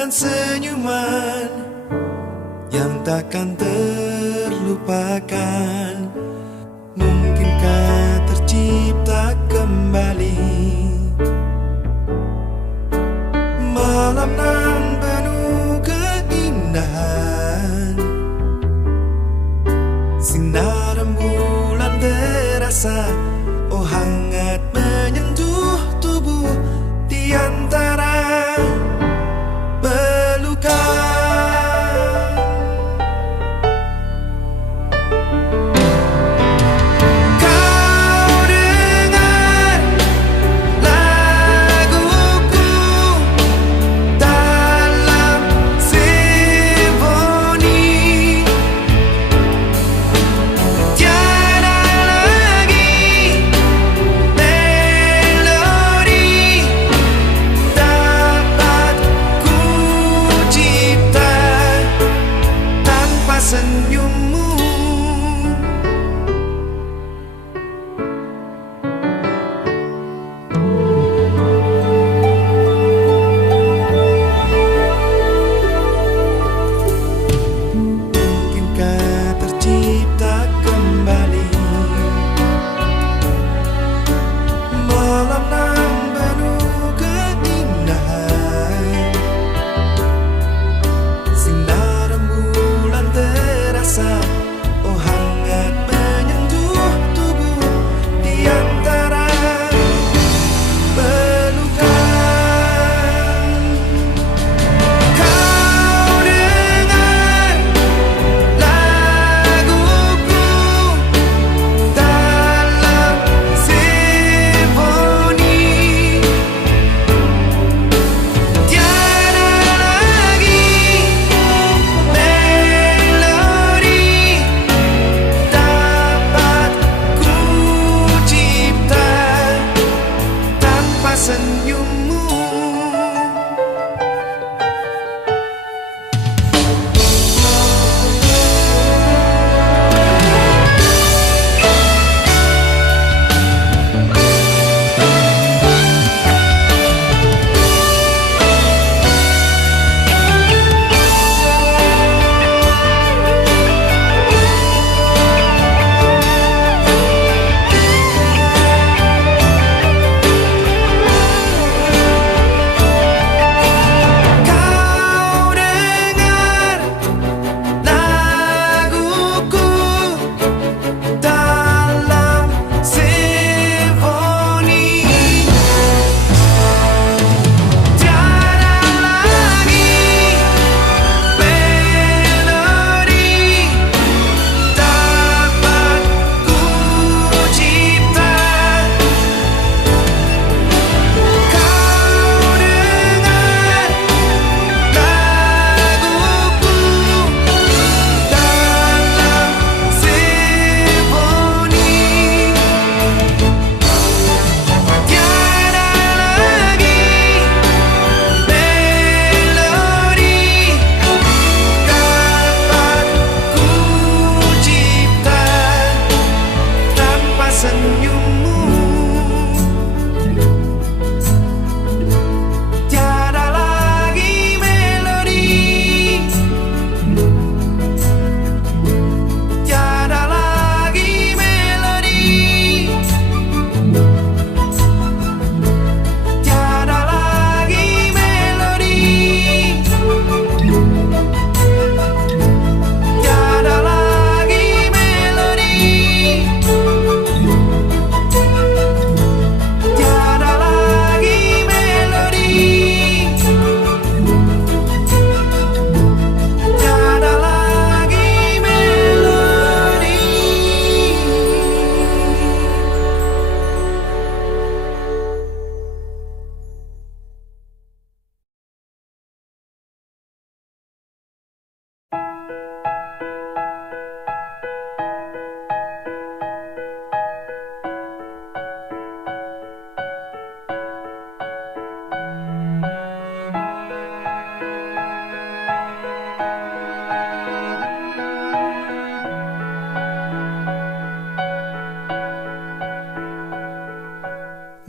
dengan senyuman yang takkan terlupakan. Mungkinkah tercipta kembali malam nan penuh keindahan, sinar rembulan terasa, oh hangat menyentuh tubuh di antara pelukan.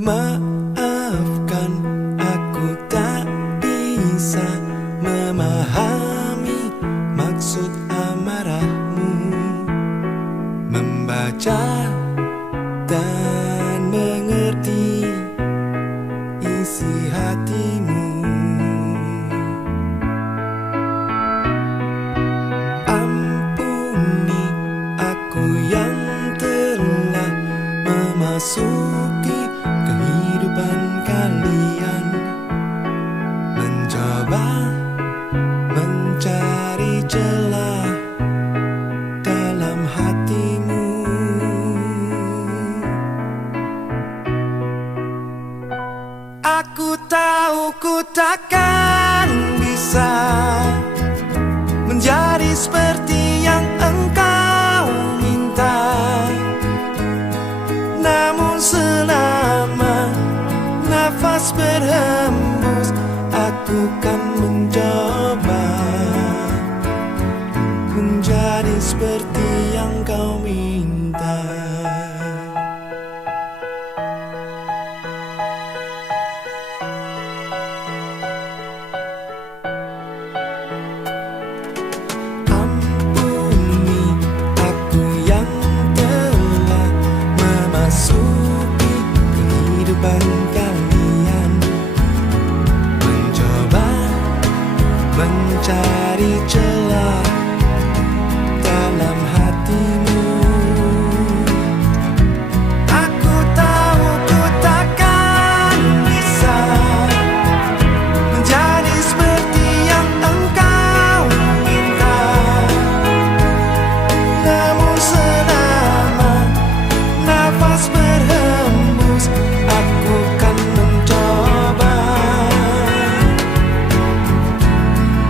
Maafkan, aku tak bisa membaca dan mengerti isi hatimu. Ampuni aku yang telah memasuki kehidupan kalian, mencoba mencari celah dalam hatimu. Aku tahu ku takkan bisa menjadi seperti yang engkau minta, namun selama nafas berhembus, aku kan mencoba menjadi seperti yang kau minta. Ampuni aku yang telah memasuki kehidupan kalian, mencoba mencari celah dalam hatimu. Aku tahu ku takkan bisa menjadi seperti yang engkau minta, namun selama nafas berhembus, aku kan mencoba.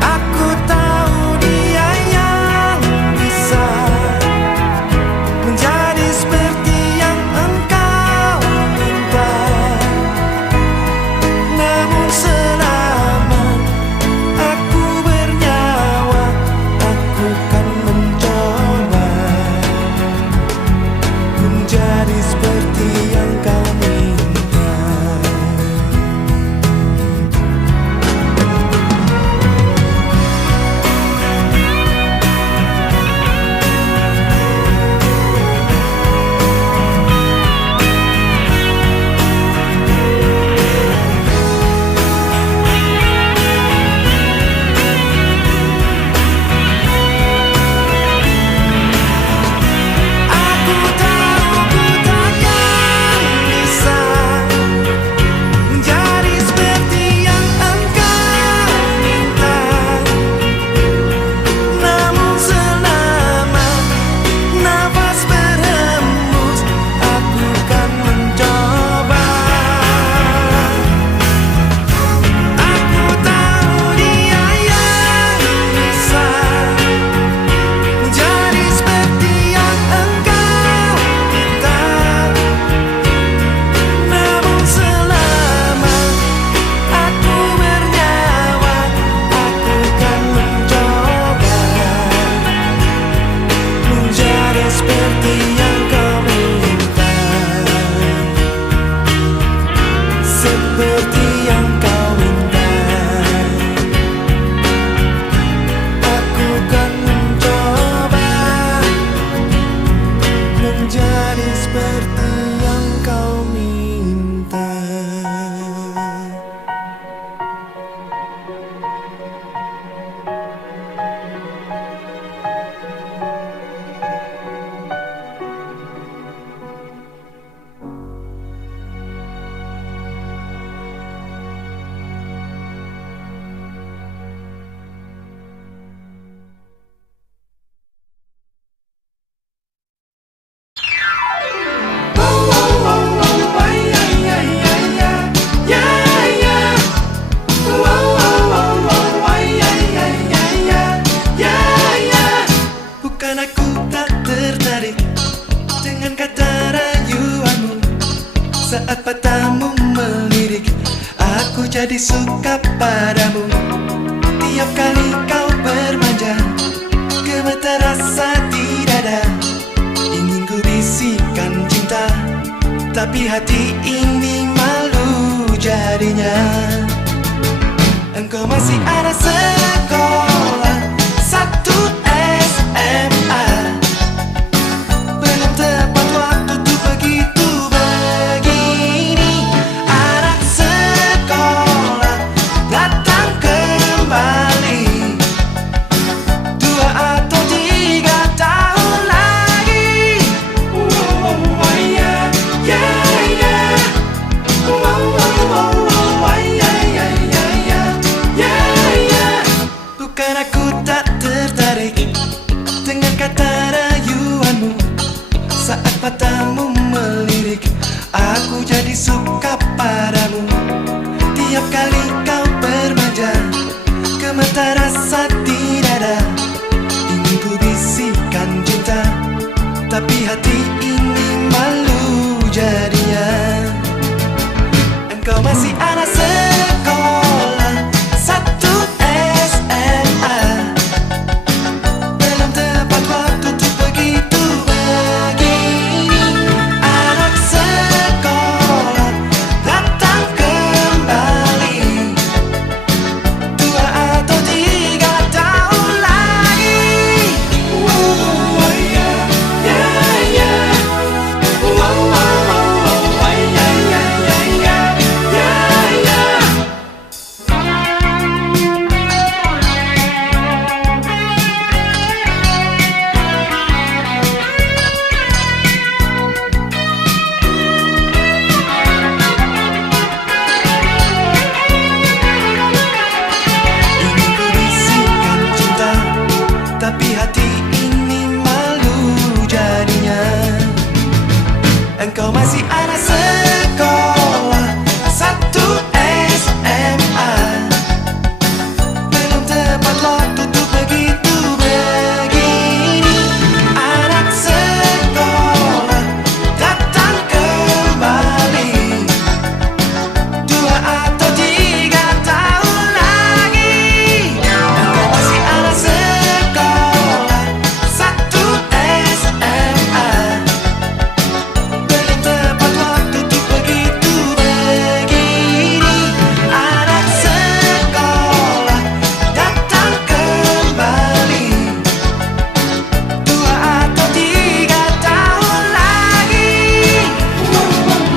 Aku tahu dia yang bisa menjadi seperti yang engkau minta, namun selama aku bernyawa, aku kan mencoba menjadi seperti yang kau minta. Aku tahu ku takkan bisa menjadi seperti yang engkau minta, namun selama nafas berhembus, aku kan mencoba. Aku tahu dia yang bisa menjadi seperti yang engkau minta, namun selama aku bernyawa, aku kan mencoba menjadi seperti yang kau minta, seperti yang kau minta. Aku kan mencoba menjadi seperti yang kau minta. Bukan aku tak tertarik dengan kata rayuanmu, saat matamu melirik, aku jadi suka padamu. Tiap kali kau bermanja, gemetar rasa di dada, ingin ku bisikan cinta, tapi hati ini malu jadinya. Engkau masih ada sekolah, satu SMA, Saat matamu melirik, aku jadi suka padamu. Tiap kali kau bermanja, ke mata rasa tidak ada. Ingin ku bisikan cinta, tapi hati ini malu jadinya. Engkau masih anak sekolah, satu SMA. Belum tepat waktu untuk begitu begini. Anak sekolah datang kembali, 2 atau 3 tahun lagi. Oh yeah, yeah, yeah. Oh, oh, oh, oh, yeah, yeah, yeah, yeah, yeah, yeah. Ingin ku bisikan cinta, tapi hati ini malu jadinya. Engkau masih anak sekolah, satu SMA. Belum tepat waktu untuk begitu begini. Anak sekolah datang kembali, 2 atau 3 tahun lagi. Engkau masih anak sekolah, satu SMA. Belum tepat waktu untuk begitu begini. Anak sekolah datang kembali, 2 atau 3 tahun lagi. Oh,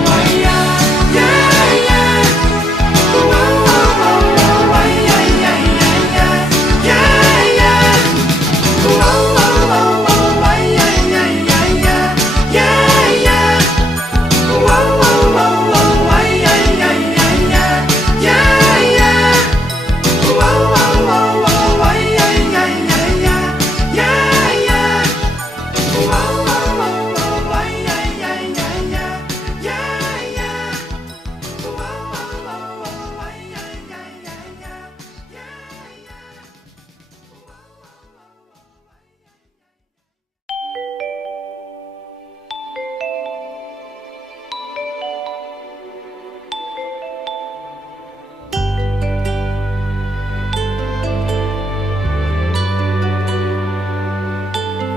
oh, yeah, yeah, yeah. Oh, oh, oh, yeah, yeah, yeah, yeah, yeah, yeah. Oh, oh, oh, yeah, yeah, yeah, yeah, yeah, yeah. Oh, oh, oh, yeah, yeah, yeah, yeah, yeah, yeah. Oh, oh, oh, yeah, yeah, yeah, yeah, yeah, yeah. Oh, oh, oh, yeah, yeah, yeah, yeah, yeah, yeah. Oh, oh, oh, yeah, yeah, yeah, yeah, yeah.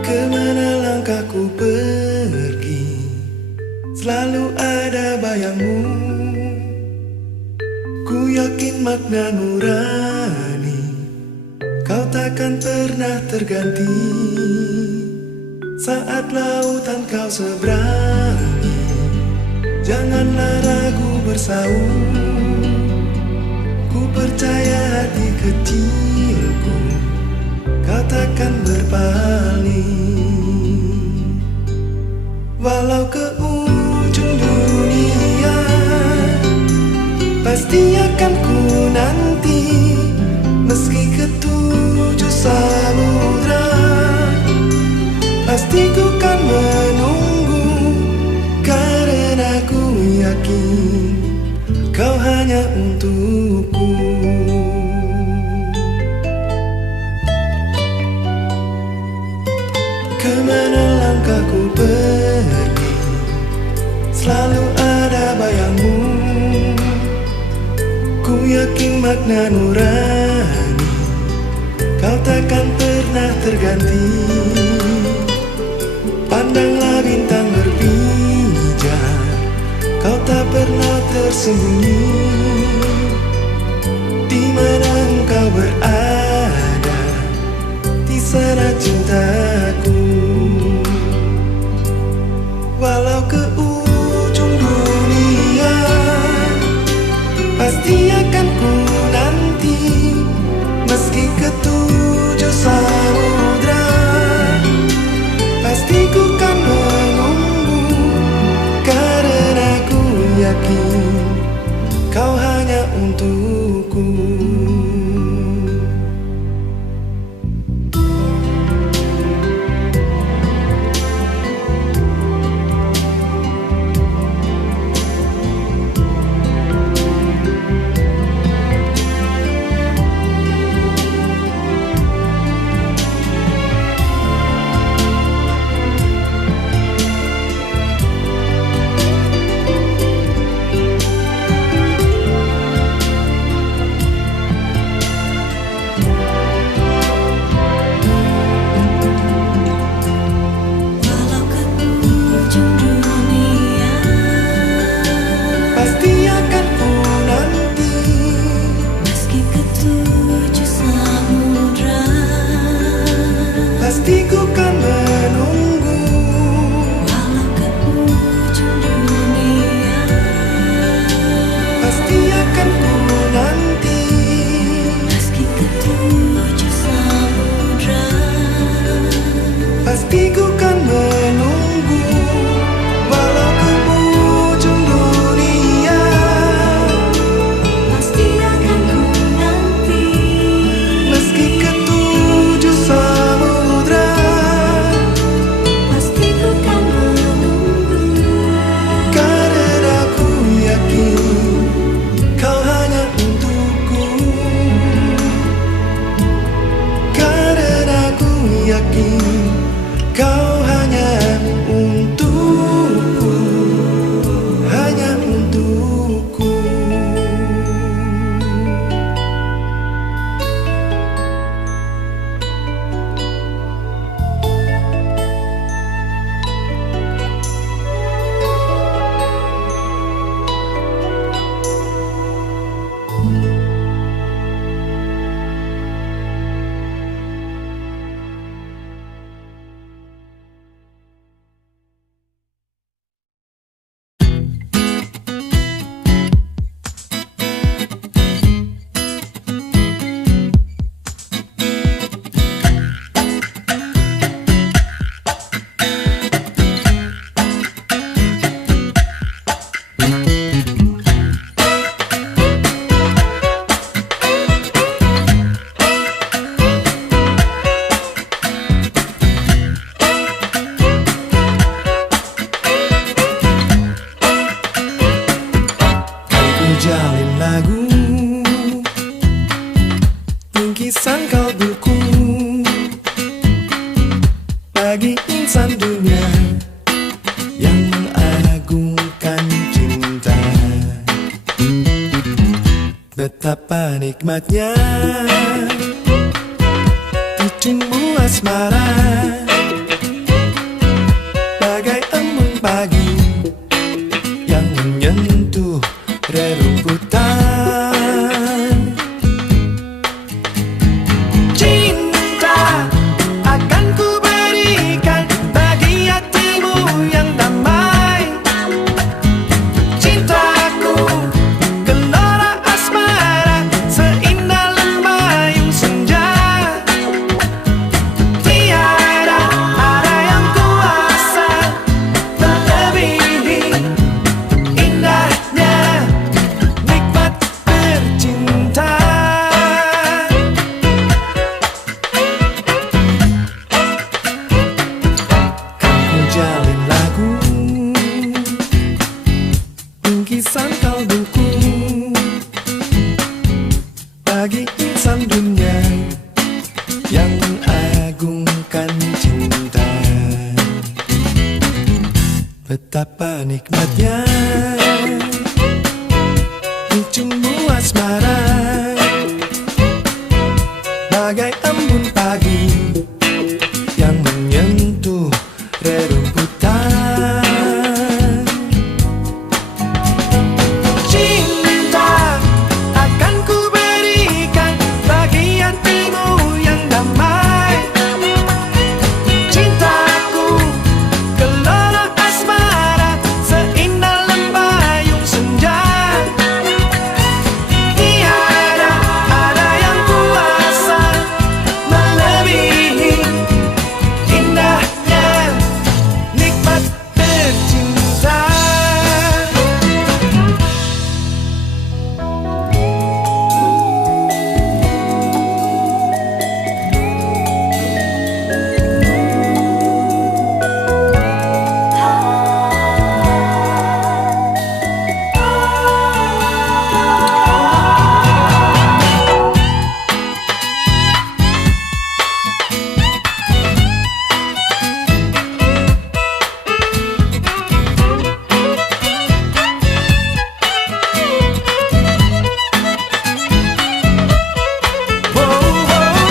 Kemana langkahku pergi, selalu ada bayangmu. Ku yakin makna nurani, kau takkan pernah terganti. Saat lautan kau seberangi, janganlah ragu bersaung. Ku percaya hati kecilku, kau takkan berpaling. Walau ke ujung dunia, pasti akan ku nanti. Meski ke 7 samudra, pasti ku kan menunggu. Karena ku yakin kau hanya untukku. Kemana langkahku pergi, selalu ada bayangmu. Ku yakin makna nurani, kau takkan pernah terganti. Pandanglah bintang berpijar, kau tak pernah tersembunyi. Di mana engkau berada, di sana cintaku. Walau ke ujung dunia, pasti akan ku nanti. Meski ke 7 samudra, pasti ku kan menunggu. Karena ku yakin kau hanya untukku. nikmatnya ujungmu asmara, bagai embun pagi yang menyentuh rerumputan. Cinta akan ku berikan bagi hatimu yang damai. Cintaku gelora asmara, seindah lembayung senja. Tiada ada yang kuasa melebihi indahnya nikmat bercinta. Kamu jalin lagu, bingkisan kalbuku bagi insan dunia yang mengagungkan cinta. Betapa nikmatnya ujungmu asmara, bagai embun pagi yang menyentuh rerumputan. Cinta akan ku berikan bagi hatimu yang damai. Cintaku gelora asmara, seindah lembayung senja. Tiada ada yang kuasa melebihi indahnya nikmat bercinta.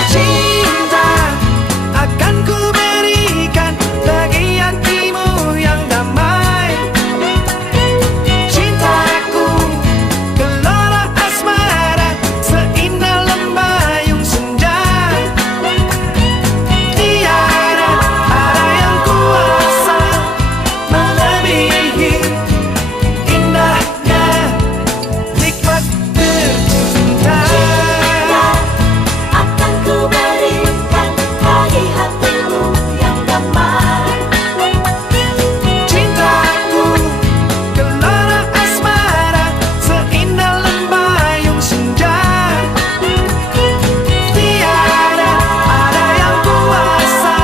Cinta akan ku berikan bagi hatimu yang damai. Cintaku gelora asmara, seindah lembayung senja. Tiada ada yang kuasa melebihi indahnya nikmat bercinta. Akan ku berikan bagi hatimu yang damai. Cintaku gelora asmara, seindah lembayung senja. Tiada ada yang kuasa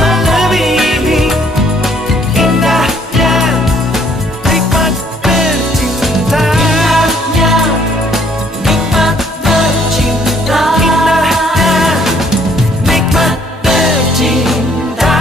melebihi indahnya nikmat bercinta. Indahnya nikmat bercinta. Indahnya nikmat bercinta.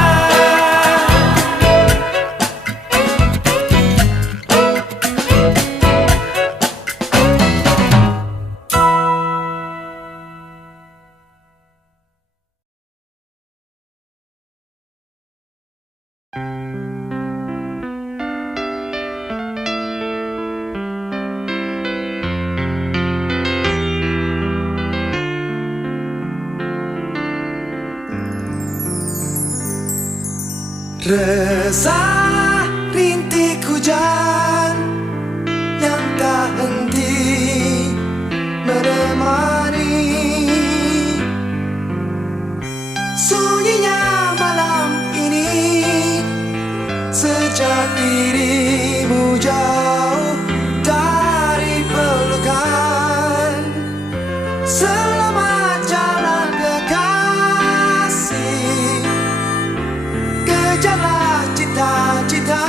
Resah rintik hujan yang tak henti menemani sunyinya malam ini sejak dirimu jauh dari pelukan. Selamat jalan kekasih, kejarlah cita-cita.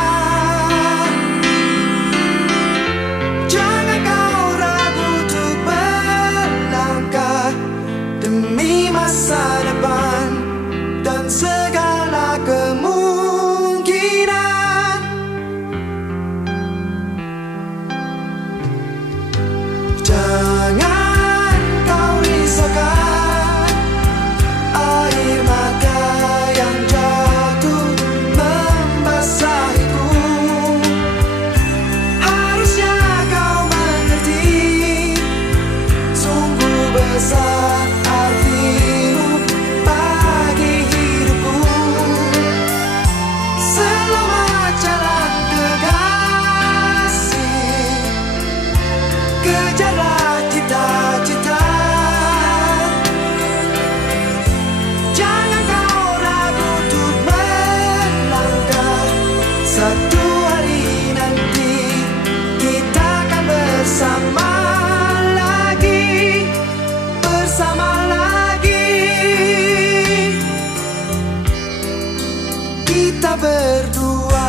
Jangan kau ragu untuk berlangkah demi masa depan dan segala kemungkinan. Suatu hari nanti kita akan bersama lagi, bersama lagi. Kita berdua.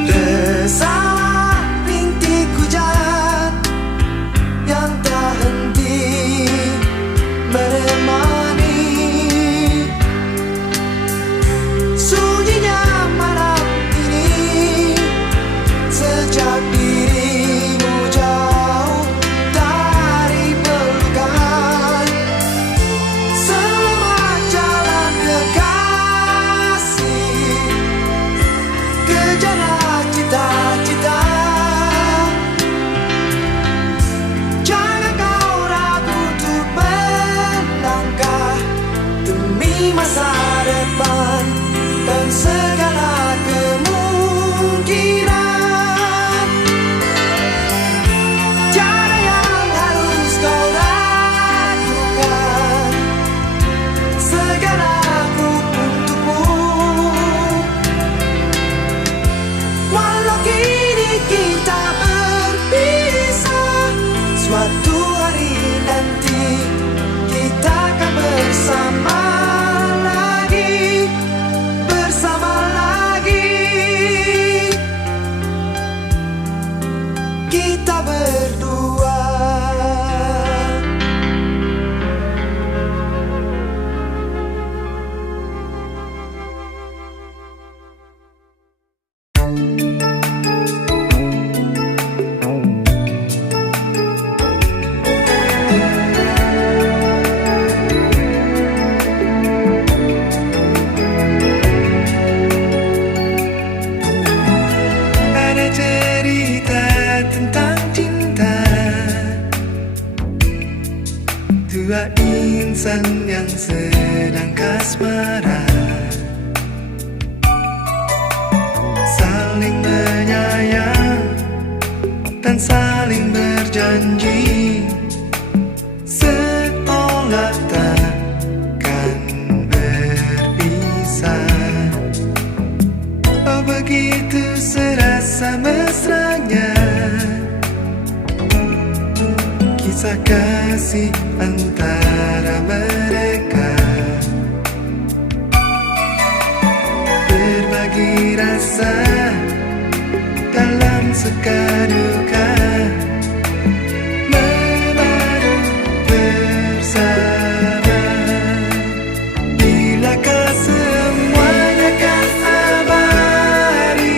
Desah rintik hujan yang tak henti menemani sunyinya malam ini sejak dirimu jauh dari pelukan. Selamat jalan kekasih, kejarlah cita-cita. Jangan kau ragu untuk melangkah demi masa depan dan segala kemungkinan. Tiada yang harus kau ragukan, segalaku untukmu. Walau kini kita berpisah, suatu hari nanti kita akan bersama lagi, bersama lagi. Kita berdua. Ada cerita tentang cinta, dua insan yang sedang kasmaran, saling menyayang dan saling berjanji seolah takkan berpisah. Oh begitu serasa mesranya kisah kasih antara mereka, berbagi rasa dalam suka duka, memadu bersama. Bilakah semuanya akan abadi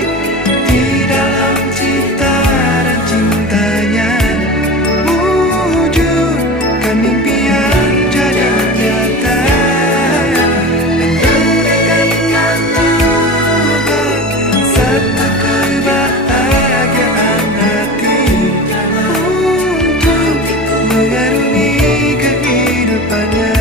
di dalam cita dan cintanya, wujudkan impian jadi nyata dan berikanlah Tuhan satu kebahagiaan hati untuk mengarungi kehidupannya.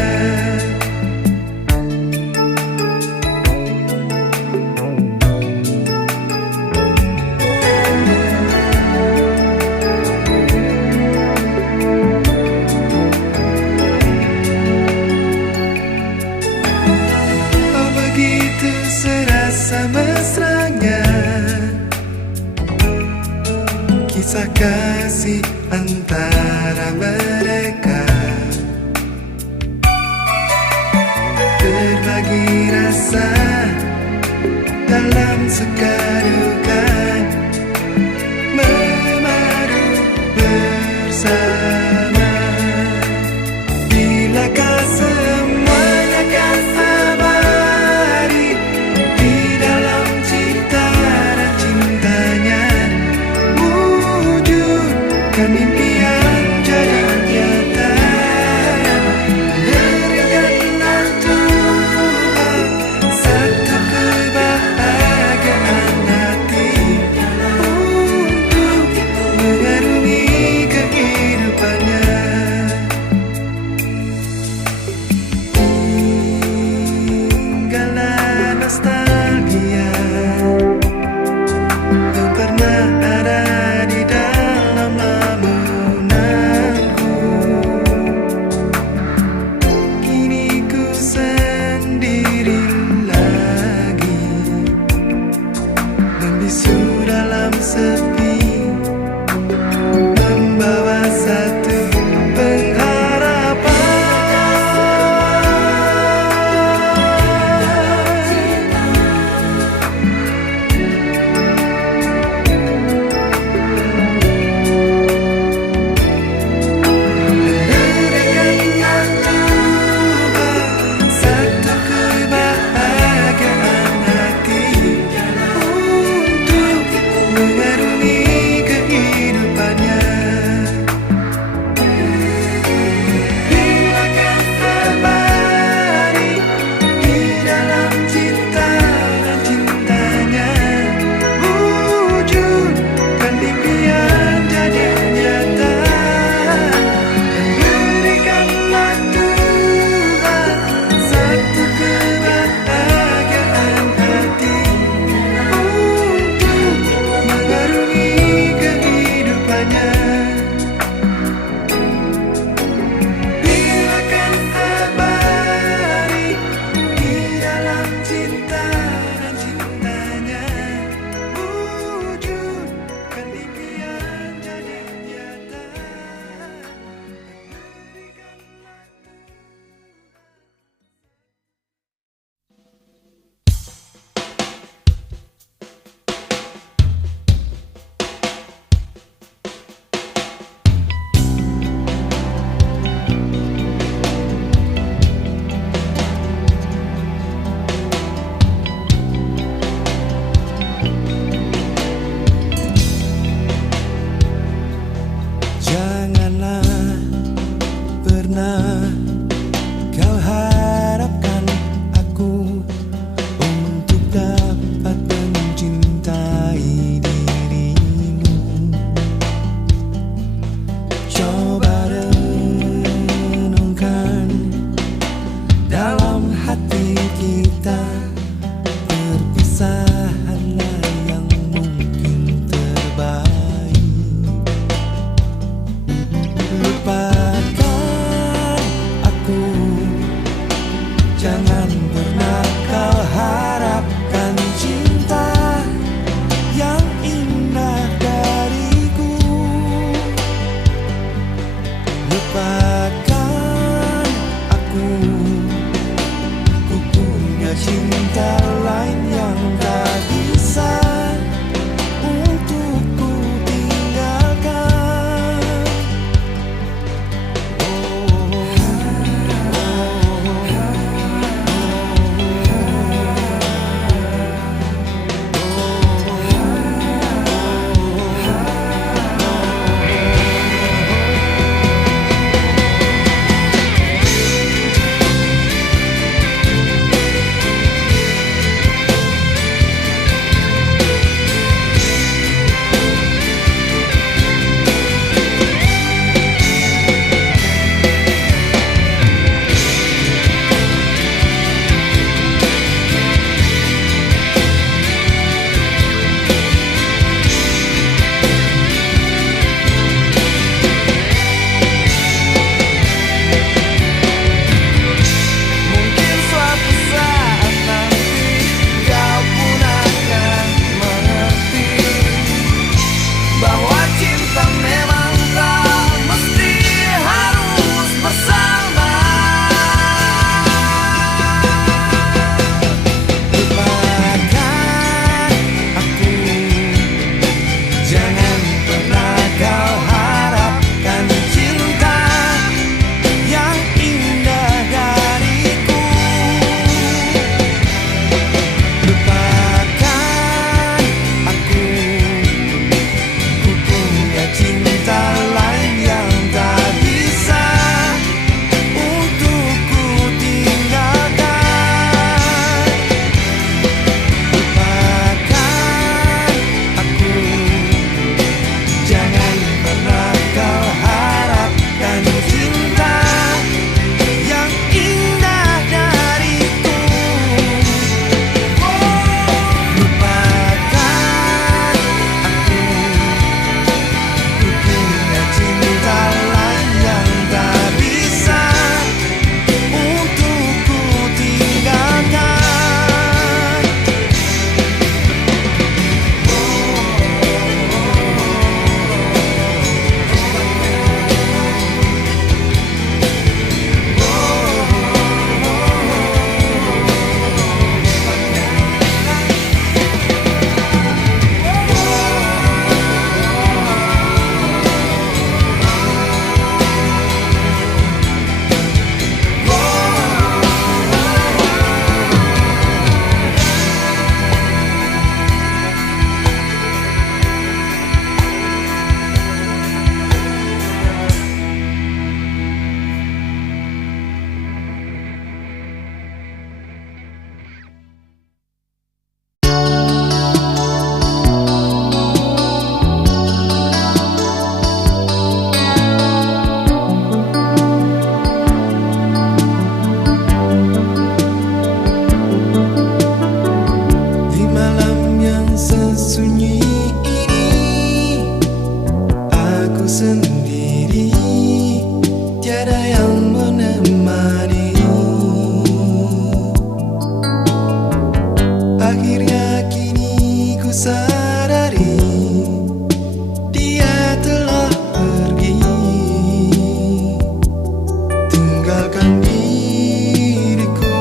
Oh begitu serasa mesranya kisah kasih antara mereka, berbagi rasa dalam suka duka, memadu bersama. Bilakah semuanya akan abadi di dalam cita dan cintanya, wujudkan impian jadi nyata, berikanlah Tuhan satu kebahagiaan hati Bisu dalam sepi, membawa satu pengharapan. Berikanlah Tuhan satu kebahagiaan hati untuk mengarungi sadari dia telah pergi, tinggalkan diriku.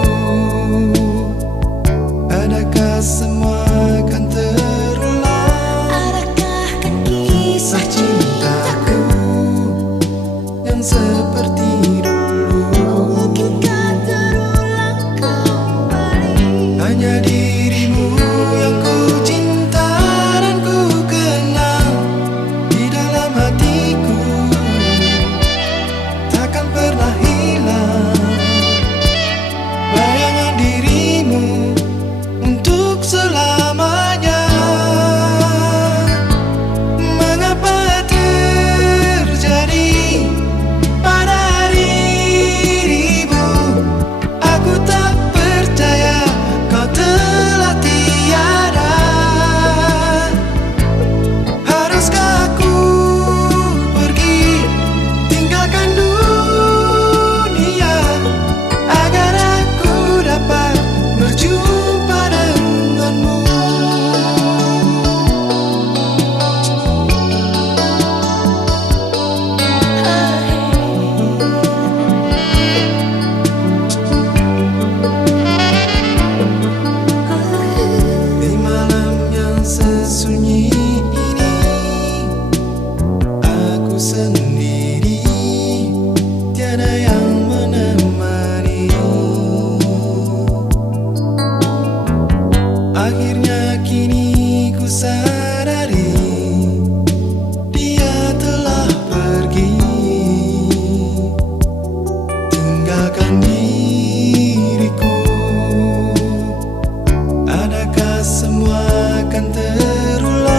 Adakah semua akan terulang? Adakah kan kisah cintaku Yang seperti dulu, mungkinkah terulang kembali? hanya dirimu yang ku cinta dan ku kenal di dalam hatiku, takkan pernah hilang bayangan dirimu untuk selamanya. Mengapa terjadi pada dirimu? Aku tak percaya kau telah tiada. Haruskah aku pergi tinggalkan dunia agar aku dapat berjumpa denganmu? Di malam yang sesunyi ini, aku sendiri, tiada yang menemani. Akhirnya kini ku sadari dia telah pergi, tinggalkan diriku. Adakah semua akan terulang?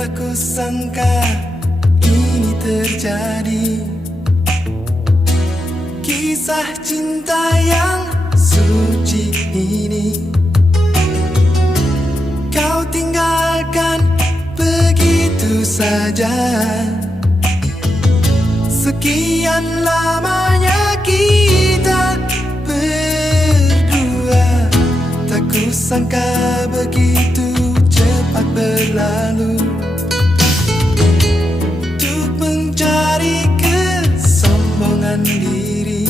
pernah kusangka ini terjadi. Kisah cinta yang suci ini kau tinggalkan begitu saja. Sekian lamanya kita berdua, tak kusangka begitu cepat berlalu. Untuk mencari kesombongan diri,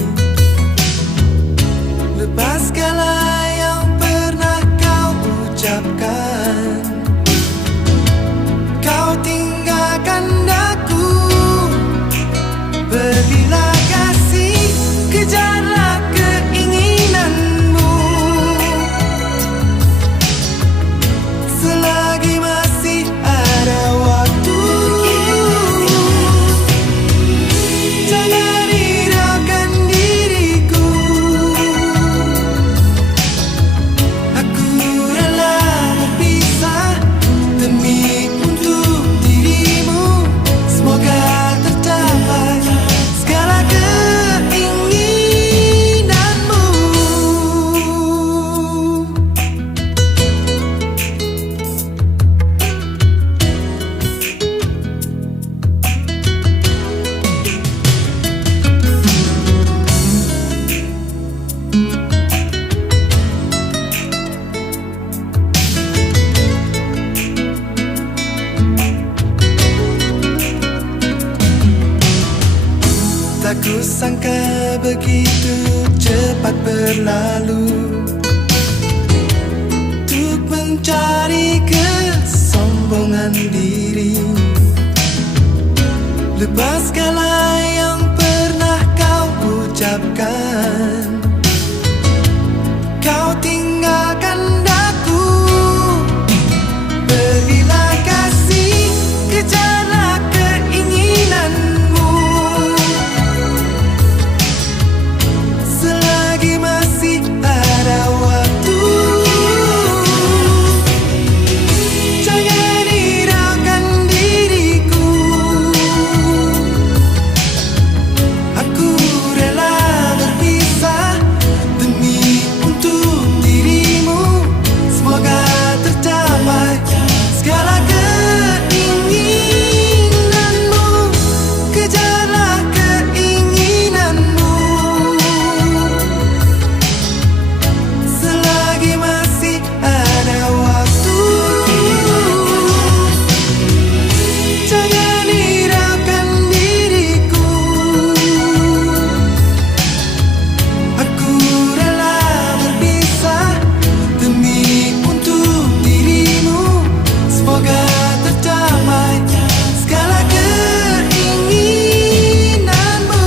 lepas segala yang pernah kau ucapkan, kau tinggalkan aku. Pergilah kasih, kejarlah keinginanmu. Selagi masih ada waktu, jangan hiraukan diriku. Aku rela berpisah demi untuk dirimu. Semoga tercapai segala keinginanmu. Tak kusangka begitu cepat berlalu. Untuk mencari kesombongan diri, lepas segala yang pernah kau ucapkan, kau tinggalkan aku. Pergilah kasih, kejarlah keinginanmu. Selagi masih ada waktu, jangan hiraukan diriku. Aku rela berpisah demi untuk dirimu. Semoga tercapai segala keinginanmu. Kejarlah keinginanmu. Selagi masih ada waktu, jangan hiraukan diriku. Aku rela berpisah demi untuk dirimu. Semoga tercapai segala keinginanmu.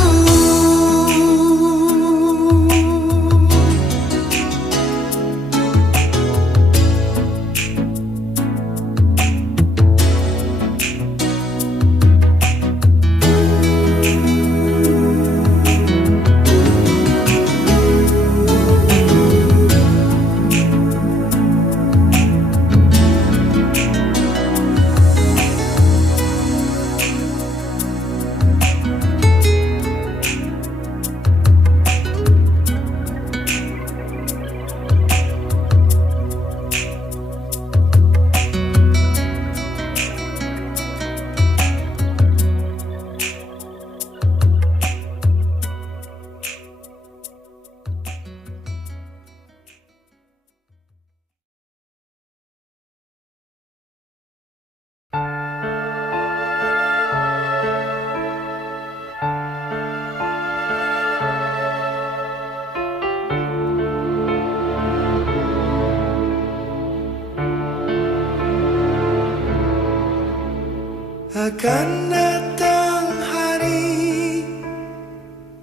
Akan datang hari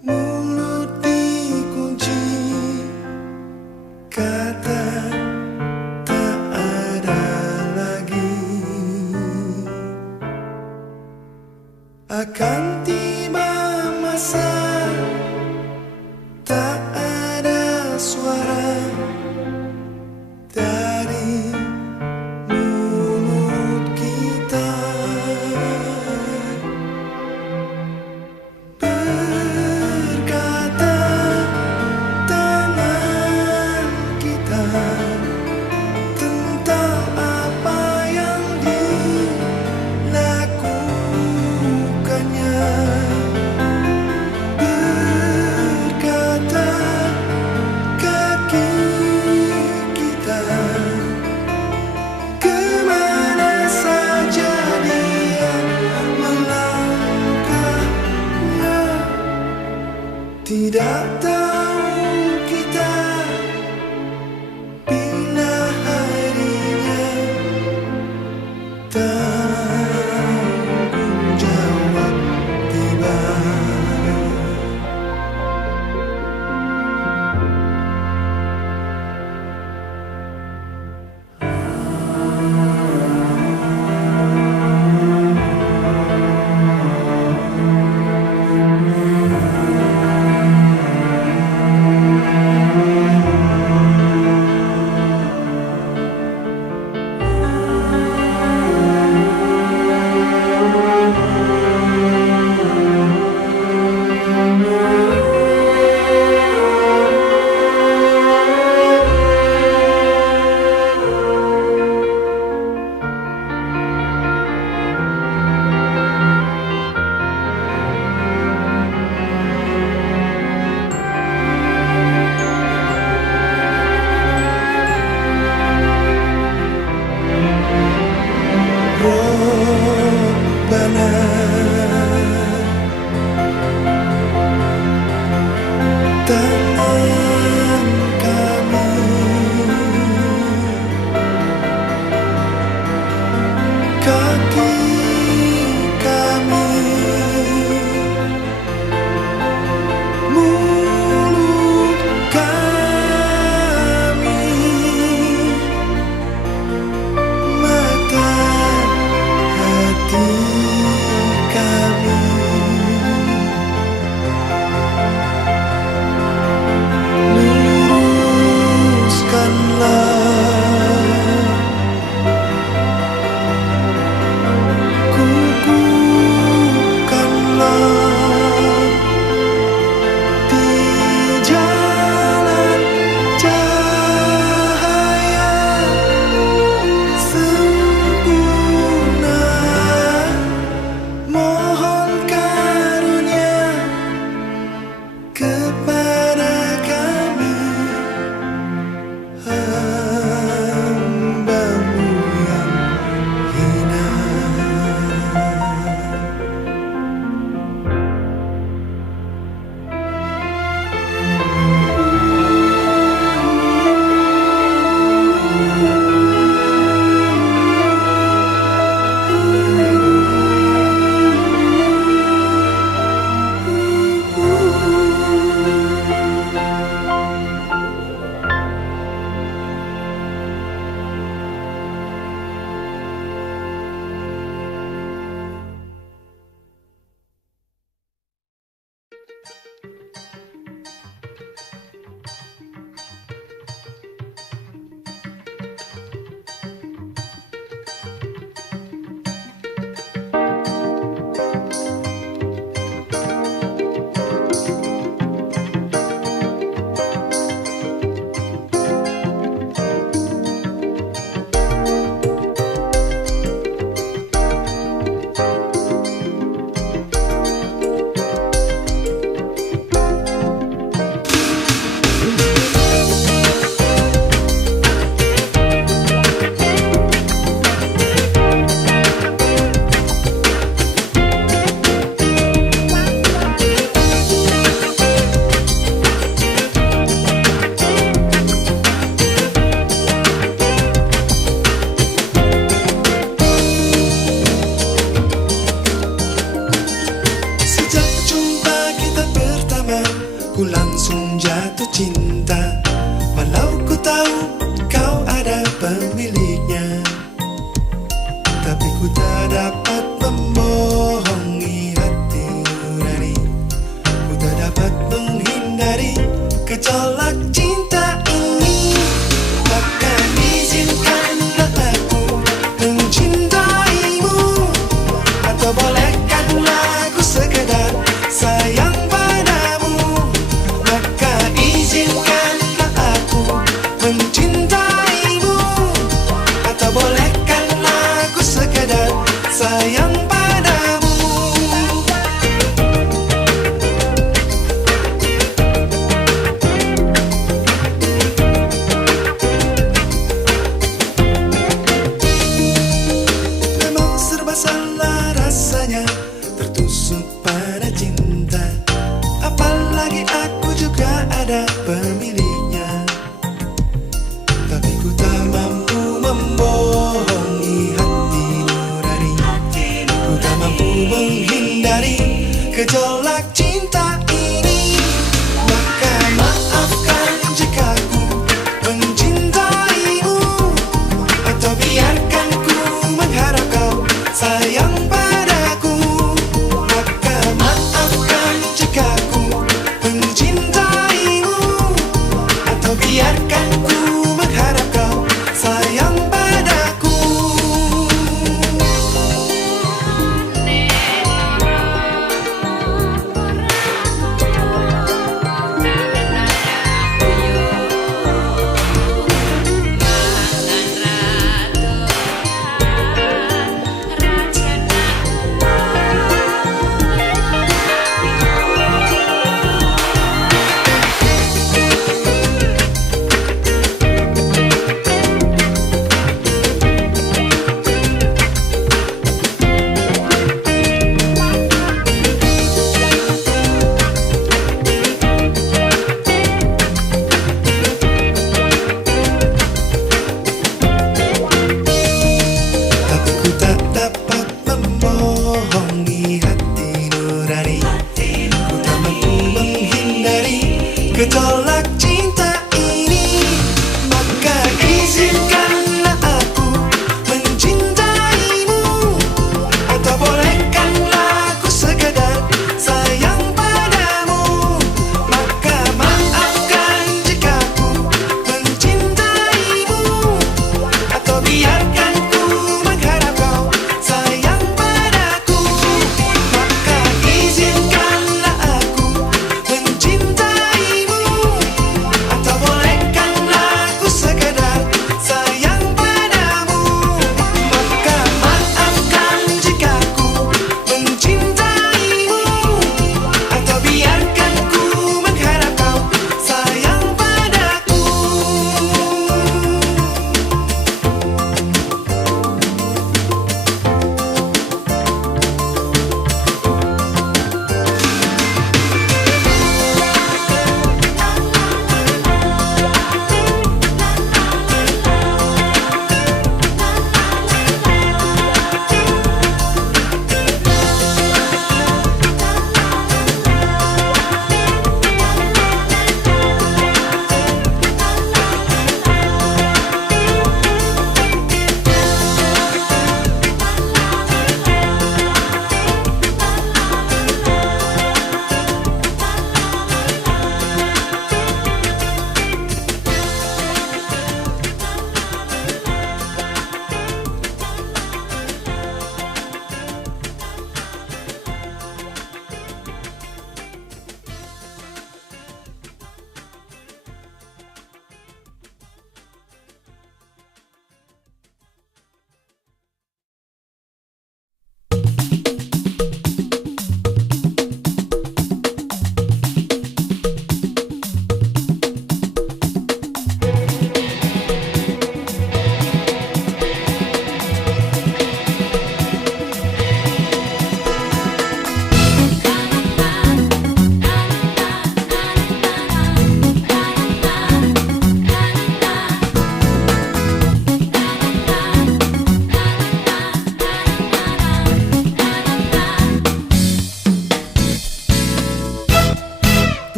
mulut dikunci, kata tak ada lagi. Akan tiba masa tak ada suara dari mulut kita.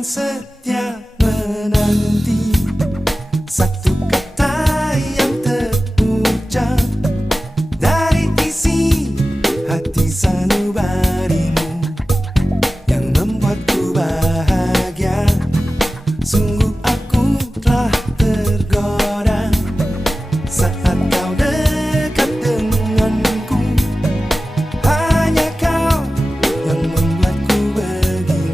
akan setia menanti satu kata yang terucap dari isi hati sanubarimu yang membuatku bahagia. Sungguh aku telah tergoda saat kau dekat denganku. Hanya kau yang membuatku begini,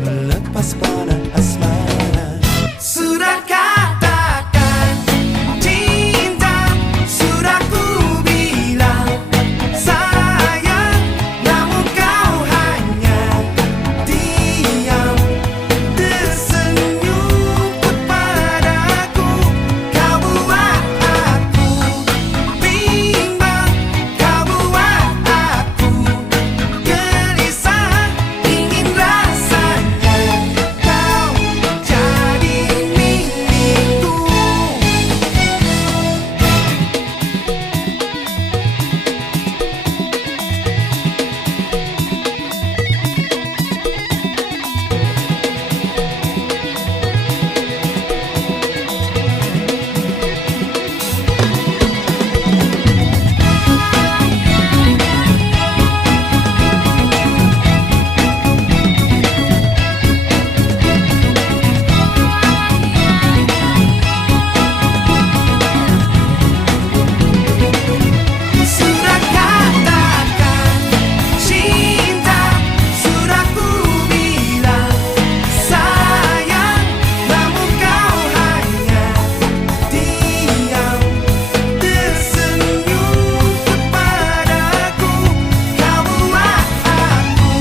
melepas panah asmara. Sudah katakan cinta, sudah ku bilang sayang, namun kau hanya diam tersenyum kepadaku. Kau buat aku bimbang, kau buat aku gelisah, ingin rasanya kau jadi milikku. Sudah katakan cinta, sudah ku bilang sayang, namun kau hanya diam tersenyum kepadaku. Kau buat aku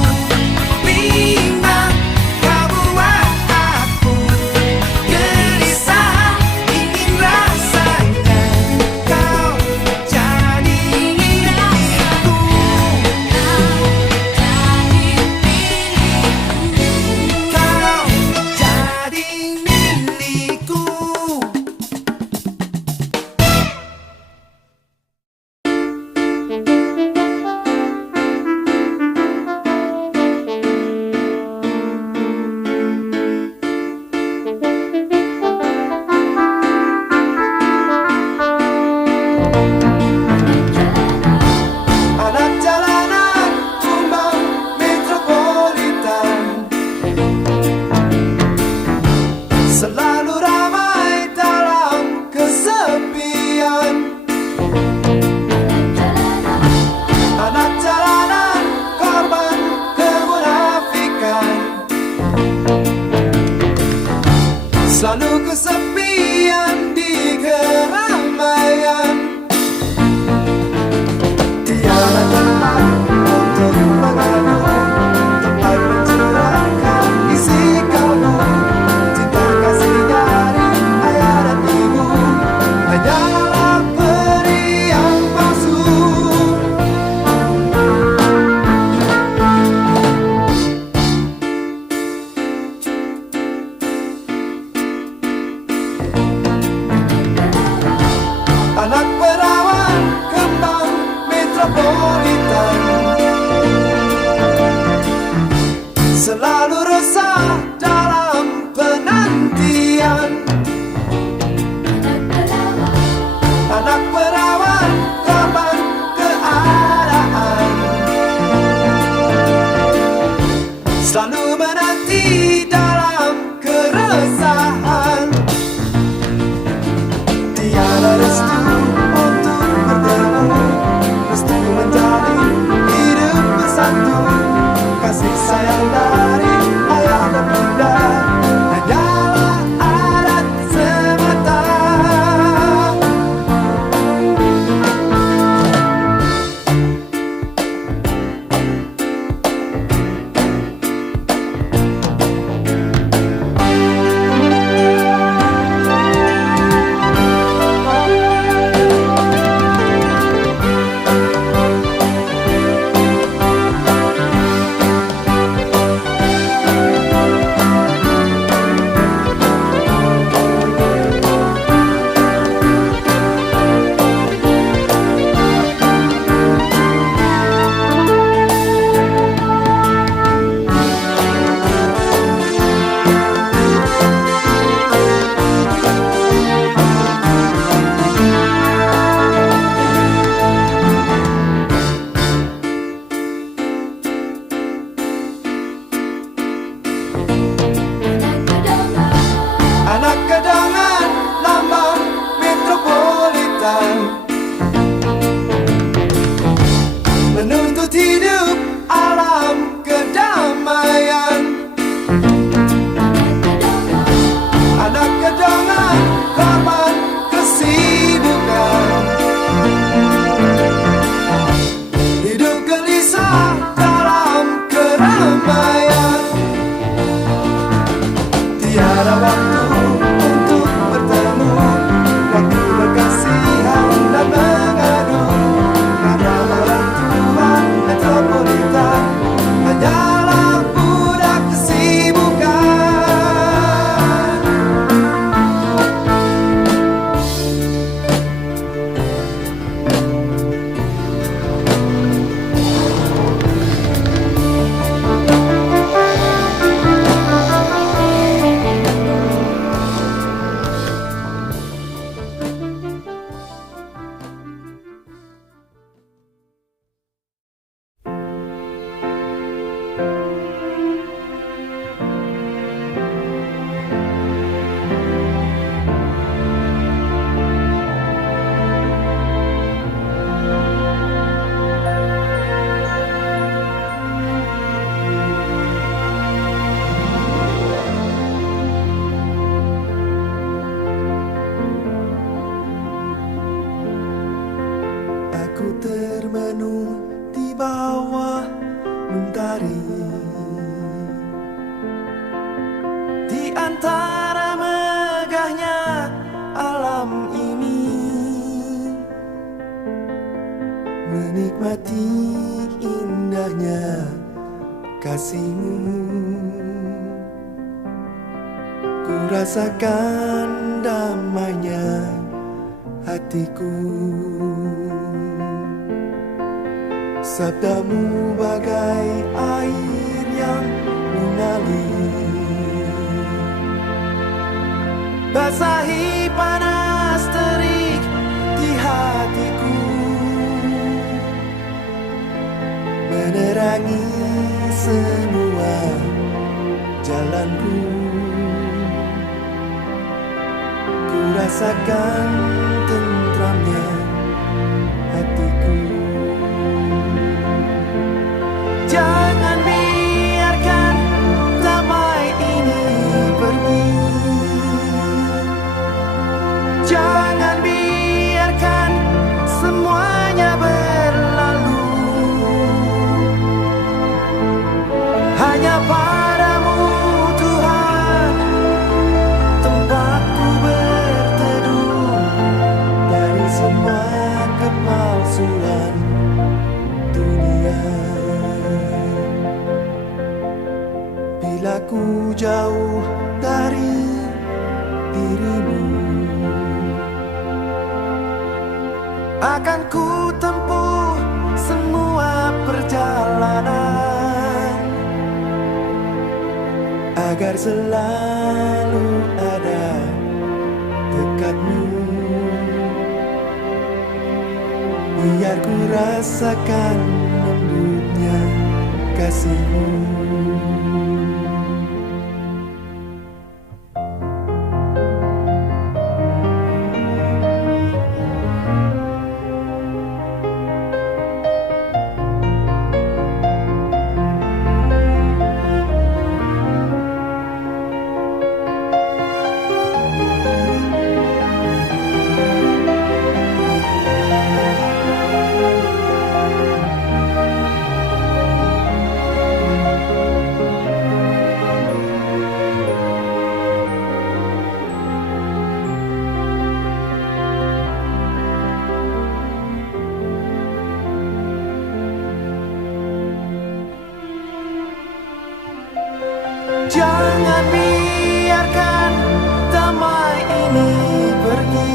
bimbang, kau buat aku gelisah, ingin rasanya kau jadi milikku. Kau jadi milikku. Anak jalanan Kumbang Metropolitan, selalu ramai dalam kesepian. Anak jalanan korban kemunafikan, selalu kesepian di keramaian. Tiada tempat untuk mengadu, tempat mencurahkan isi kalbu. Cinta kasih dari ayah dan ibu hanyalah peri yang palsu. Anak perawan kembang metropolitan, selalu resah dalam penantian. Anak perawan korban keadaan, selalu menanti dalam keresahan. Tiada restu untuk bertemu, restu menjalin hidup bersatu. Kasih sayang dari ayah dan bunda hanyalah adat semata. waktu untuk bertemu, waktu berkasihan dan mengadu. Karena orang tua metropolitan hanyalah budak kesibukan. Aku termenung di bawah mentari, di antara megahnya alam ini, menikmati indahnya kasihmu. Ku rasakan damainya hatiku. Sabdamu bagai air yang mengalir, basahi panas terik di hatiku, menerangi semua jalanku. Ku rasakan tentramnya hatiku. Jangan biarkan damai ini pergi. Jangan biarkan semuanya berlalu. Hanya padamu Tuhan tempatku berteduh dari semua kepalsuan dunia. Bila ku jauh dari dirimu, akan ku tempuh semua perjalanan agar selalu ada dekatmu. Biar ku rasakan lembutnya kasihmu. Jangan biarkan damai ini pergi.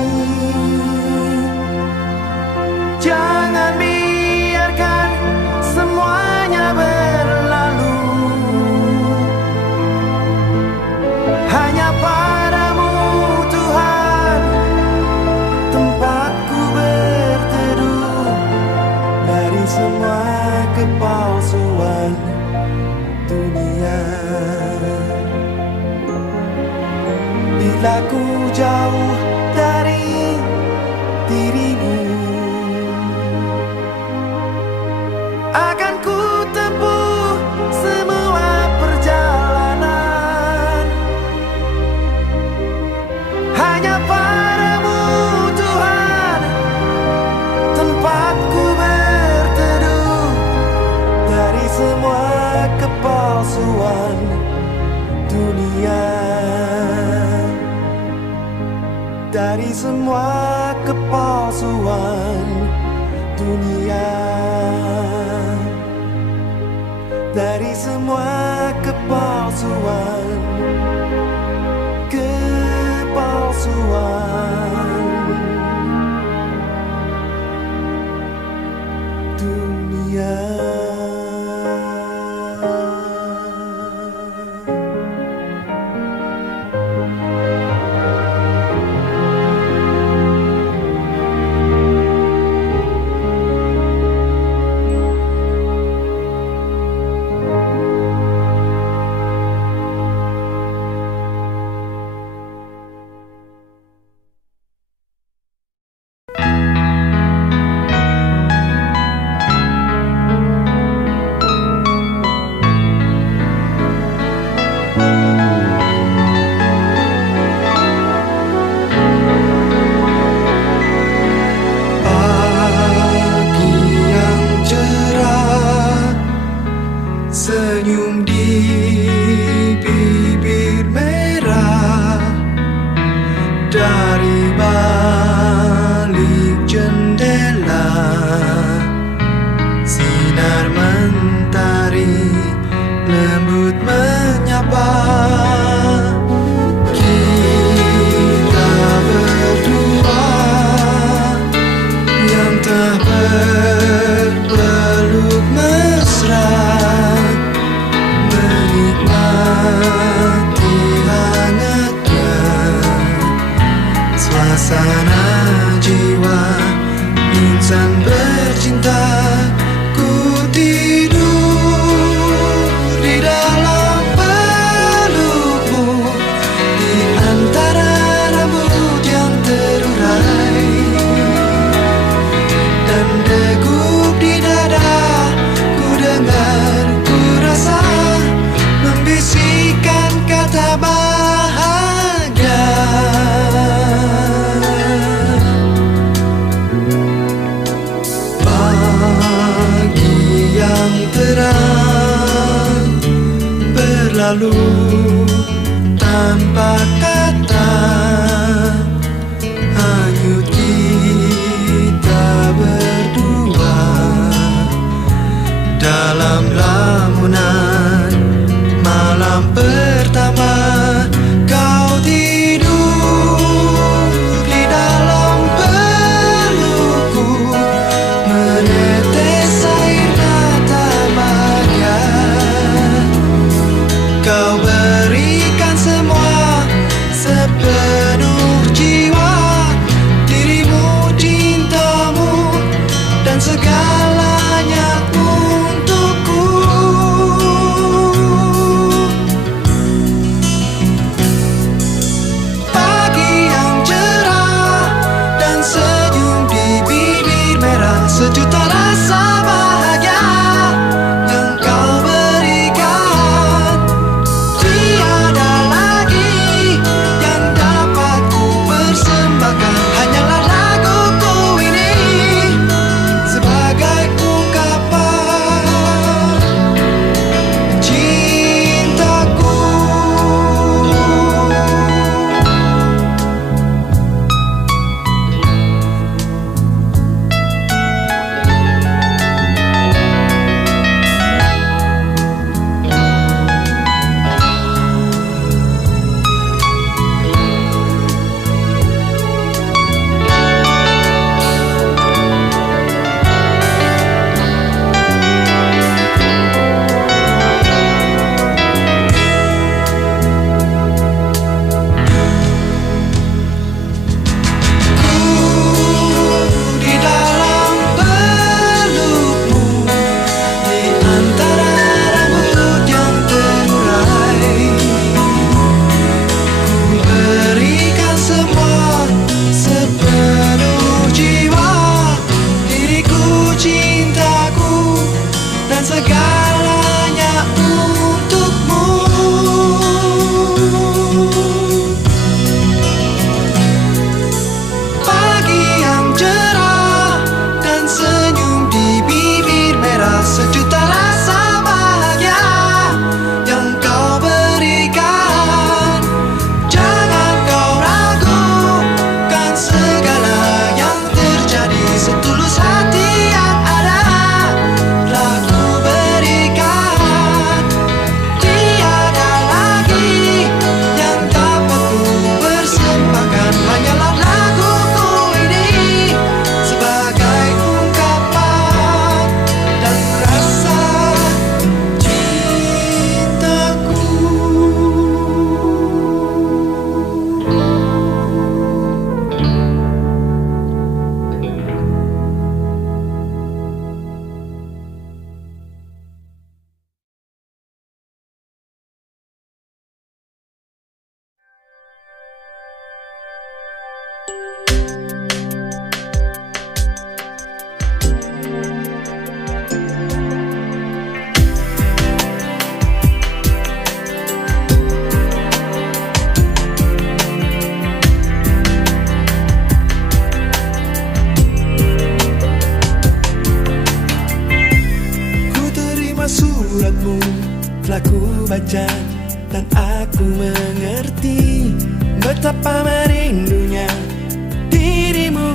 Jangan biarkan semuanya berlalu. Hanya padamu Tuhan tempatku berteduh dari semua kepalsuan dunia. Bila ku jauh dari dirimu, akan ku tempuh semua perjalanan hanya padamu Tuhan tempatku berteduh dari semua kepalsuan dunia. dari semua kepalsuan dunia, dari semua kepalsuan dunia. Senyum di bibir merah, dari balik jendela sinar mentari lembut menyapa. Kita berdua yang tak berpeluk mesra, menikmati hangatnya suasana jiwa insan bercinta. Ku tidur di dalam pelukmu, di antara rambut yang terurai, dan degup di dada ku dengar, ku rasa membisikkan kata bahagia. Pagi yang terang berlalu tanpa kata, hanyut kita berdua dalam lamunan malam pertama. Kau tidur di dalam pelukku, menetes air mata bahagia. Kau berikan semua sepenuh jiwa, dirimu, cintamu, dan segalanya untukku. Pagi yang cerah dan senyum di bibir merah, sejuta rasa bahagia yang kau berikan. Di dan aku mengerti betapa merindunya dirimu,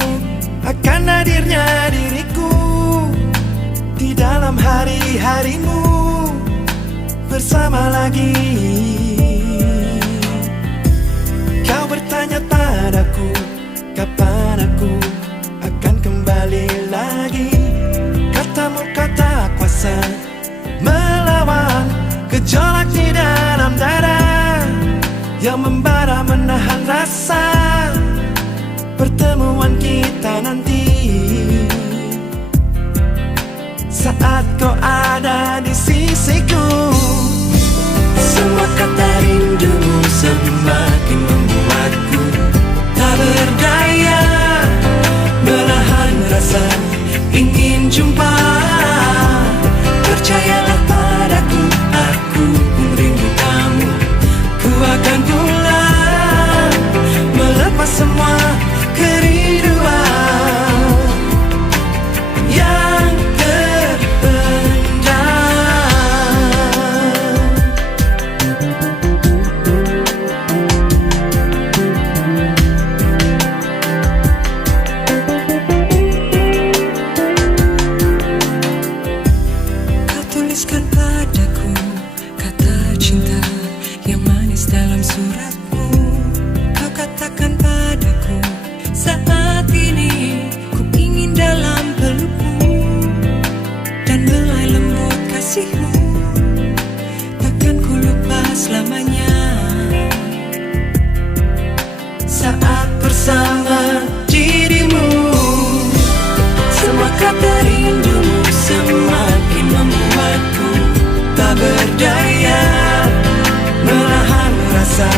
akan hadirnya diriku di dalam hari-harimu bersama lagi. Kau bertanya padaku, kapan aku akan kembali lagi. Katamu kata kuasa melawan gejolak di dalam dada yang membara menahan rasa pertemuan kita nanti. Saat kau ada di sisiku, semua kata rindumu semakin membuatku tak berdaya menahan rasa ingin jumpa. Percayalah padaku, aku pun rindu kamu. Ku akan pulang melepas semua kerinduan yang terpendam. Kau tuliskan padaku kata cinta yang manis dalam suratmu. Kau katakan padaku, saat ini ku ingin dalam pelukmu dan belai lembut kasihmu takkan ku lupa selamanya. Saat bersama dirimu, semua kata rindumu semakin membuatku tak berdaya menahan rasa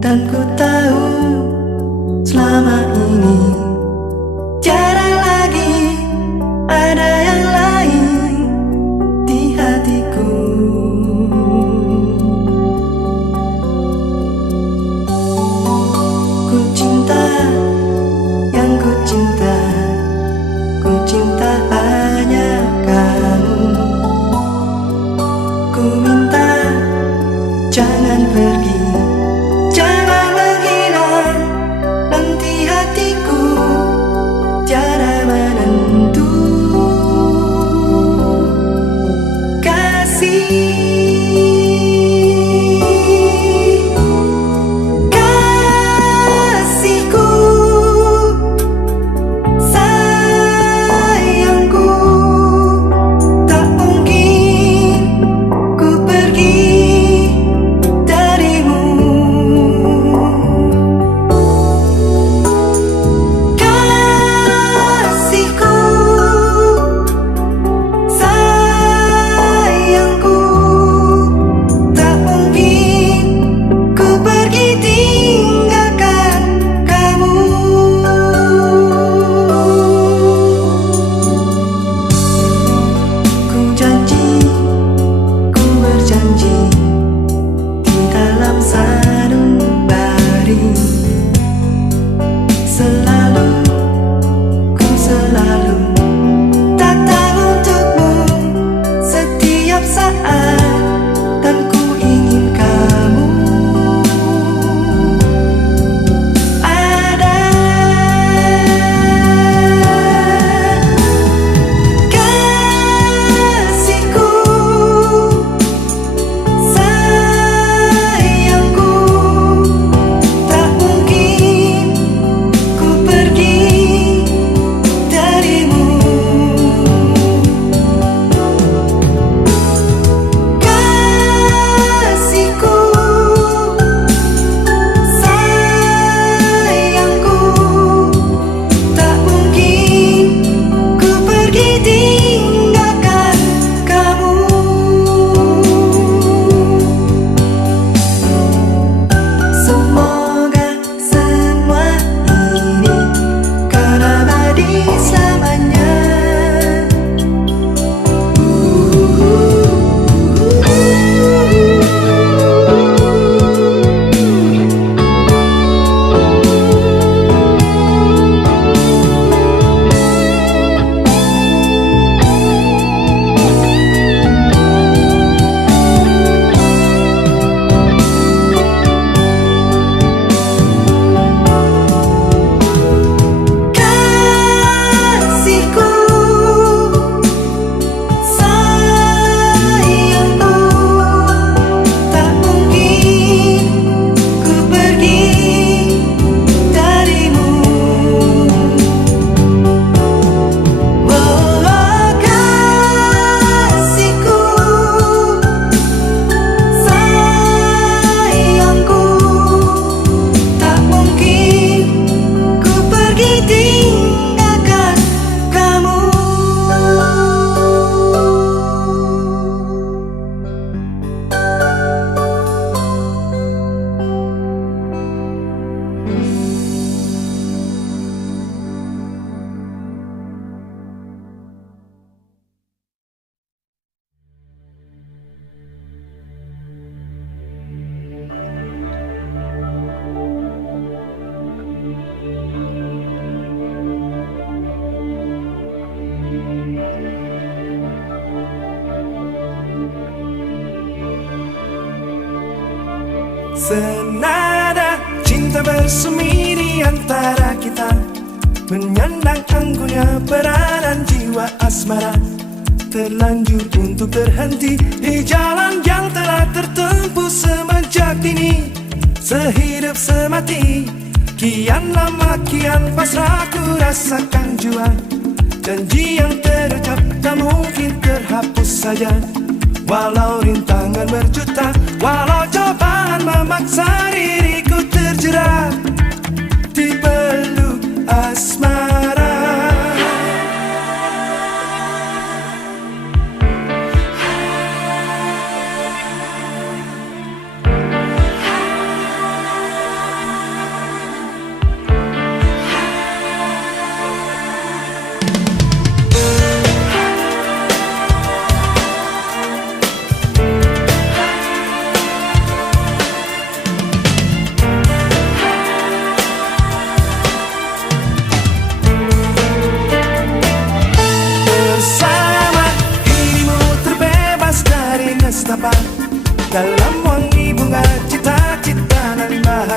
Dan ku tahu selama ini jarang lagi ada yang lain di hatiku. Ku cinta yang ku cinta, ku cinta hanya kamu. Ku minta jangan pergi, jangan menghilang, nanti hatiku tiada menentu. Kasihku, sayangku, tak mungkin ku pergi darimu. Kasihku, sayangku, tak mungkin ku pergi tinggalkan kamu. Ku janji, ku berjanji di dalam sanubari, selalu, ku selalu datang untukmu setiap saat, dan ku ingin kamu ada. Kasihku, sayangku, tak mungkin ku pergi darimu. Kasihku, sayangku, tak mungkin ku pergi tinggalkan kamu. Semoga semua ini kan abadi selamanya. Kasihku, sayangku, tak mungkin ku pergi darimu. Oh, kasihku, sayangku, tak mungkin ku pergi tinggalkan kamu. Senada cinta bersemi di antara kita, menyandang anggunnya peranan jiwa asmara, terlanjur untuk terhenti di jalan yang telah tertempuh semenjak dini. Sehidup semati, kian lama kian pasrah ku rasakan jua. Janji yang terucap tak mungkin terhapus saja, walau rintangan berjuta, walau cobaan memaksa diriku terjerat di peluk asmara.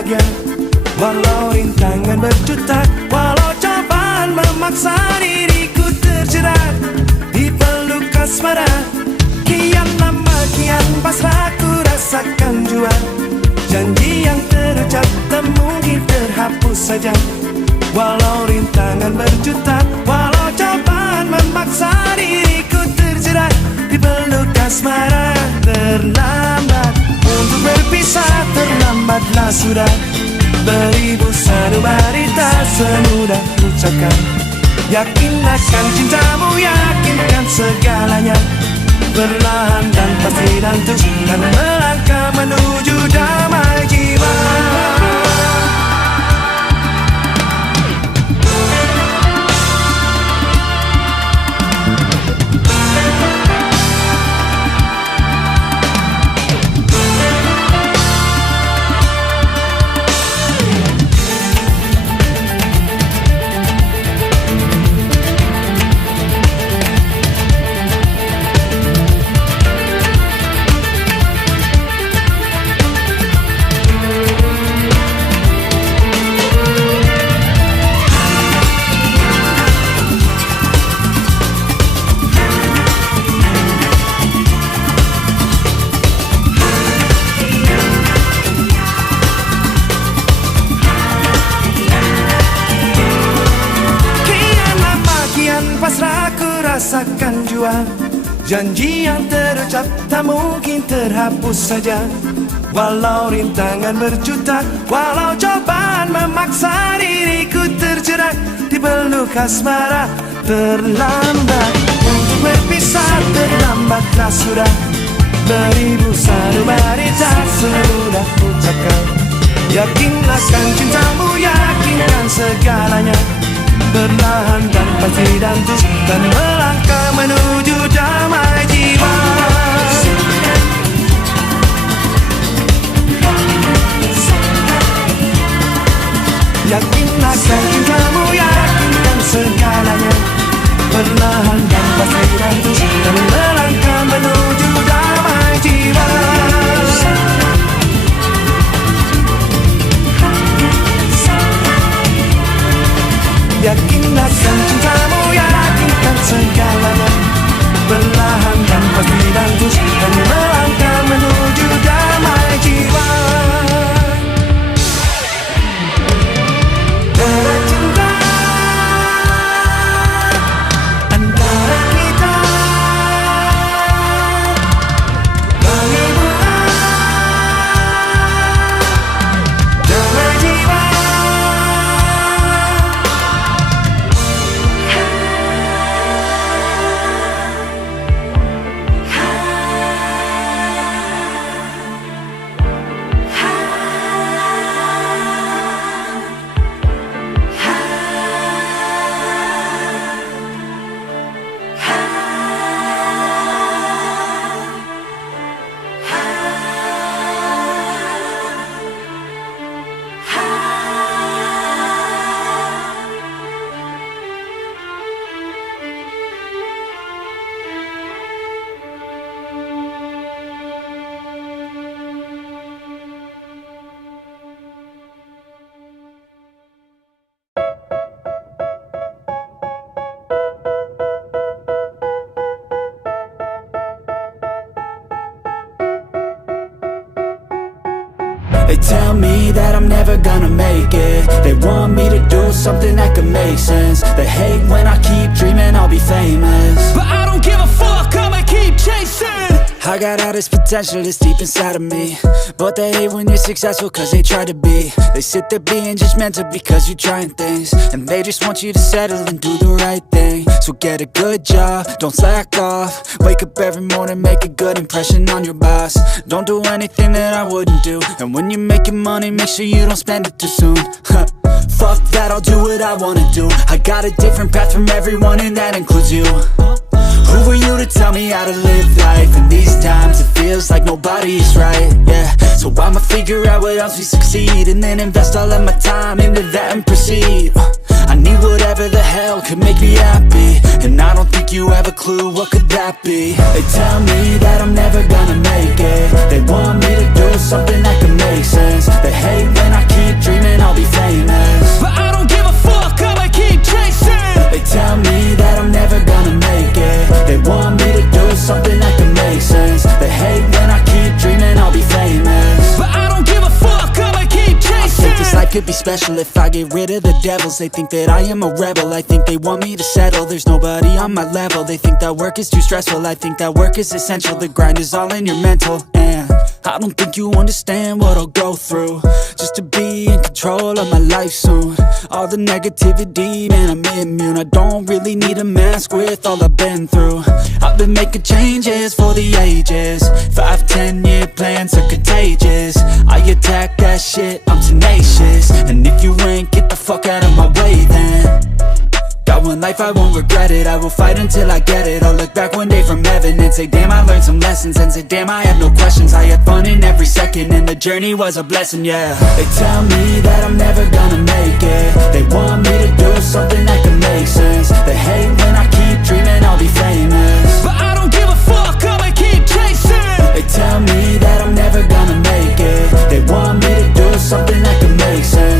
bahagia. Walau rintangan berjuta, walau cobaan memaksa diriku terjerat di peluk asmara. Kian lama kian pasrah ku rasakan jua. Janji yang terucap tak mungkin terhapus saja. Walau rintangan berjuta, walau cobaan memaksa diriku terjerat di peluk asmara. Terlambat untuk berpisah, terlambatlah sudah. Beribu sanubari tak semudah ucapkan. Yakin akan cintamu, yakinkan segalanya. Perlahan dan pasti dan terus dan melangkah menuju damai jiwa. Rasakan jua. Janji yang terucap tak mungkin terhapus saja. Walau rintangan berjuta, walau cobaan memaksa diriku terjerat di peluk asmara. Terlambat untuk berpisah, terlambatlah sudah. Beribu sanubari tak semudah ucapkan. Yakin akan cintamu, yakinkan segalanya. Perlahan dan pasti dan terus dan melangkah menuju damai jiwa. Yakin akan cintamu, yakinkan segalanya. Perlahan dan pasti dan terus dan melangkah menuju damai jiwa. Yakin akan cintamu, yakinkan segalanya. Perlahan dan pasti dan terus dan melangkah menuju damai jiwa. Darah cinta antara kita, bagi bulan damai jiwa. They tell me that I'm never gonna make it. They want me to do something that could make sense. They hate when I keep dreaming I'll be famous, but I don't give a fuck, I'ma keep chasing. I got all this potential that's deep inside of me, but they hate when you're successful cause they try to be. They sit there being judgmental because you're trying things, and they just want you to settle and do the right thing. So get a good job, don't slack off. Wake up every morning, make a good impression on your boss. Don't do anything that I wouldn't do, and when you're making money, make sure you don't spend it too soon. Fuck that, I'll do what I wanna do. I got a different path from everyone and that includes you. Who are you to tell me how to live life? In these times it feels like nobody's right, yeah. So I'ma figure out what else we succeed, and then invest all of my time into that and proceed. I need whatever the hell could make me happy, and I don't think you have a clue what could that be. They tell me that I'm never gonna make it. They want me to do something that can make sense. They hate when I keep could be special if I get rid of the devils. They think that I am a rebel, I think they want me to settle. There's nobody on my level, they think that work is too stressful. I think that work is essential, the grind is all in your mental. And I don't think you understand what I'll go through just to be in control of my life soon. All the negativity, man, I'm immune. I don't really need a mask with all I've been through. I've been making changes for the ages. 5-10 year plans are contagious. I attack that shit, I'm tenacious. And if you ain't, get the fuck out of my way then. Got one life, I won't regret it. I will fight until I get it. I'll look back one day from heaven and say, damn, I learned some lessons. And say, damn, I had no questions. I had fun in every second, and the journey was a blessing, yeah. They tell me that I'm never gonna make it. They want me to do something that can make sense. They hate when I keep dreaming I'll be famous, but I don't give a fuck, I'ma keep chasing. They tell me that I'm never gonna make it. They want me to do something that can make sense.